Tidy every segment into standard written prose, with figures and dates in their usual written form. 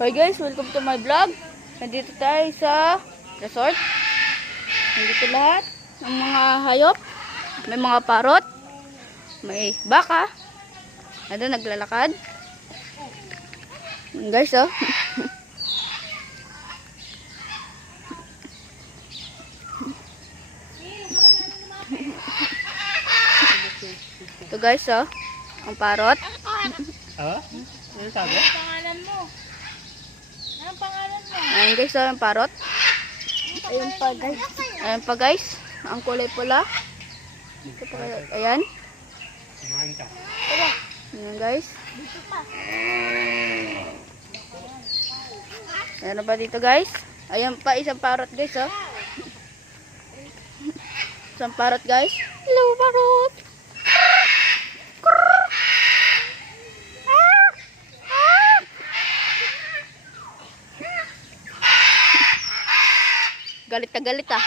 Hi guys, welcome to my vlog. Nandito tayo sa resort. Nandito lahat ng mga hayop. May mga parot. May baka. Ano, naglalakad. Guys, oh. Ito guys, oh. Ang parot. Ano sabi? Anong pangalan mo? Anong pangalan mo? Ayan guys, oh, ang parot. Ayan pa guys. Ayan pa guys. Ang kulay pula. Ito pa, ayan. Kumain ka. Ayan guys. Ayan pa dito guys. Ayan pa isang parot guys, oh. Isang parot guys. Hello parot. Galit na galit ah.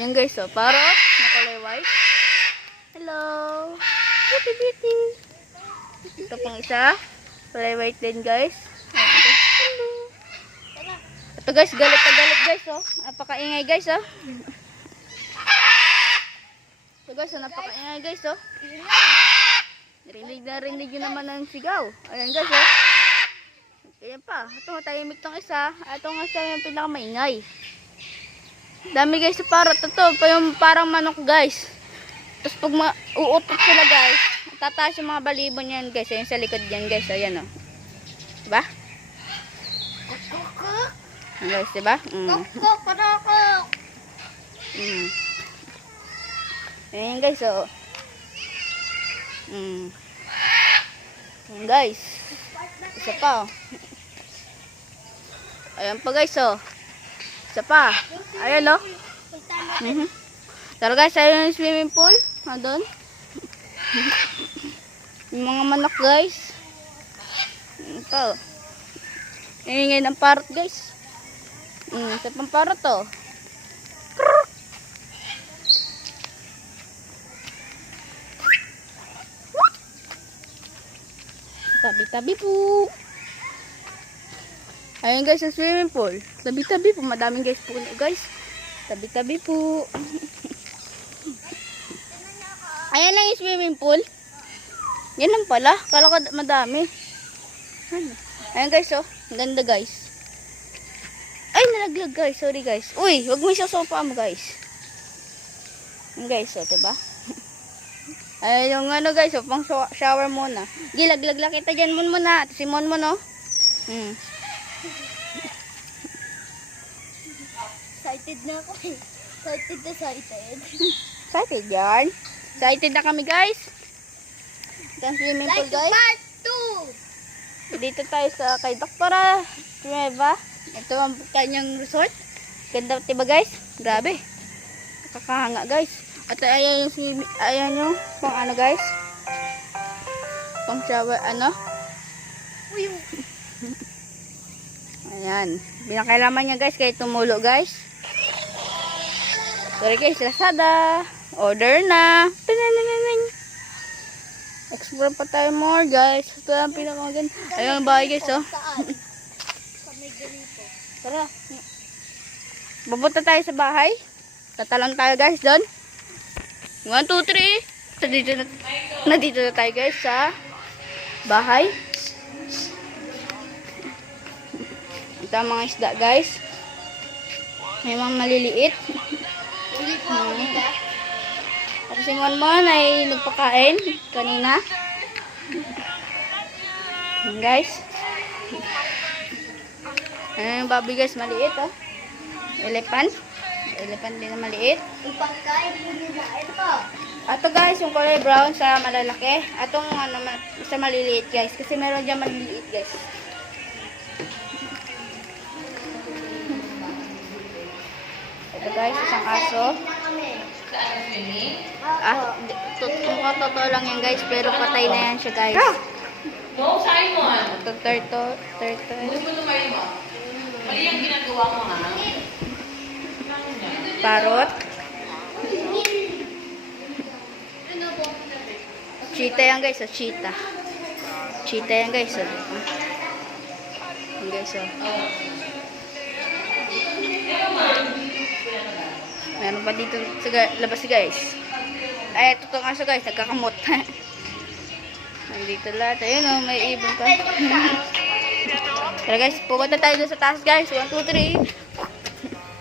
Yan guys, oh, parot na kulay white. Hello. Beauty beauty. Ito pang isa. Kulay white din guys. Hello. Ito guys, galit na galit guys, oh. Napakaingay guys, oh. Ito guys, oh, napakaingay guys, oh. Rinig na rinig yun naman ng sigaw. Ayan guys, oh. Ayan pa. Ito, tahimik tong isa. Ito nga siya yung pinakamaingay. Dami guys sa parot. Ito, pa yung parang manok guys. Tapos pag uutot sila guys, tataas yung mga balibo niyan guys. Ayan sa likod yan guys. Ayan o. Diba? Ayan guys, diba? Ayan guys, o. Ayan guys. Isa pa, oh. Ayan pa guys, oh. Isa pa. Ayan, oh. Tara guys, ayan yung swimming pool. Doon. Yung mga manok guys. Ito. Ingay ng parrot guys. Isa pang parrot, oh. Tabi-tabi po. Ayun guys, sa swimming pool. Tabi-tabi po. Madaming guys po guys. Tabi-tabi po. Ayan lang yung swimming pool. Yan lang pala. Kala ko madami. Ayan guys, oh. Ang ganda guys. Ay, nalaglag guys. Sorry guys. Uy, wag mo siya sopa mo guys. Ayan guys, oh. Diba? Ay, yung ano guys, oh, pang shower muna. Gilaglag kita dyan muna. Si Mon mo, no? Excited na ako eh. Excited na excited. Excited yan. Excited na kami guys. Ito ang swimming pool guys. Part 2! Dito tayo sa kay Doktora Nueva. Ito ang kanyang resort. Ganda diba guys? Grabe. Nakakahanga guys. At ayan yung pang ano guys. Pang shower ano. Uy, Ayan. Binakailaman niya guys kaya tumulo guys. Sorry guys, Lazada. Order na. Explore pa tayo more guys. Ito ang pinakamaganda. Ayun ang bahay guys, oh. saan? Sa may ganito. Tara. Pupunta tayo sa bahay. Tatalon tayo guys doon. 1, 2, 3. Nandito na tayo guys sa bahay. Ito ang mga isda guys. May mga maliliit. Uli po ako nila. At si Monmon ay nagpakain kanina. Ayan guys. Ayan yung baboy guys, maliit, oh. Elephant. Elephant din na maliit. Ipagkain mo nila. Ito. Ato guys, yung kulay brown sa malalaki. Atong ano, sa maliliit guys. Kasi meron dyan maliliit guys. Ito guys, isang aso. Totoo lang yan guys, pero patay na yan siya guys. No, Simon. Ito turtle. Huwag mo lumayo mo. Mali yung ginagawa mo, ha? Parrot. Cheetah yan guys, cheetah. Cheetah yan guys. Yan guys, oh. Meron pa dito sa labas guys. Ay, ito nga siya guys, nagkakamot. Nandito lahat. Ayun oh, may ibon pa. Tara guys, pupunta tayo dun sa taas guys. 1, 2, 3.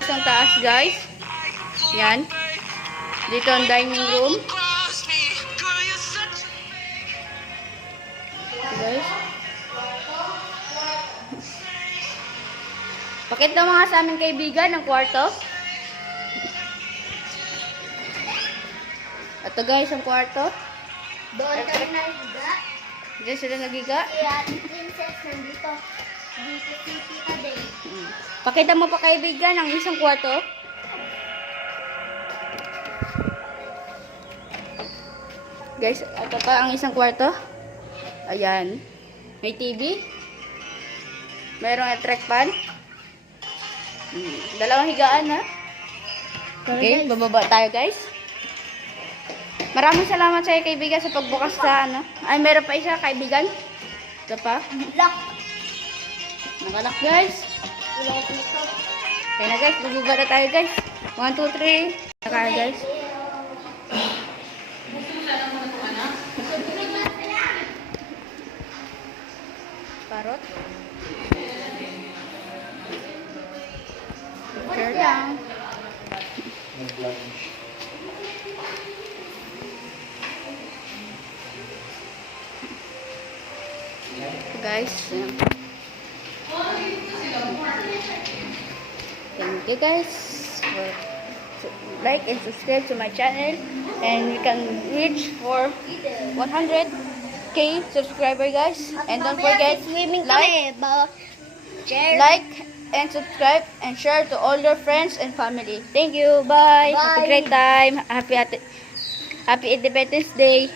Isang taas guys. Yan. Dito ang dining room. Ito guys. Pakita mo nga sa aming kaibigan ng kwarto. Ito guys, ang kwarto. Doon kami naliga. Diyan sila nagiga. Kaya ating princess nandito. Dito si Tita Day. Pakita mo pa kaibigan ang isang kwarto. Guys, ito pa ang isang kwarto. Ayan. May TV. Mayroong electric fan. Dalawang higaan ha. Okay, bababa tayo guys. Maraming salamat sa iyo kaibigan sa pagbukas sa ano. Ay, meron pa isa kaibigan. Ito pa. Lock. Nakalak guys. Wala ko ito. Kaya na guys, bababa na tayo guys. 1, 2, 3. Nakaya guys. Parot. Sure lang. Guys, thank you guys for like and subscribe to my channel, and we can reach for 100k subscriber guys, and don't forget Swimming like, kami. Share. like and subscribe and share to all your friends and family. Thank you. Bye. Have a Bye. great time. Happy Independence Day.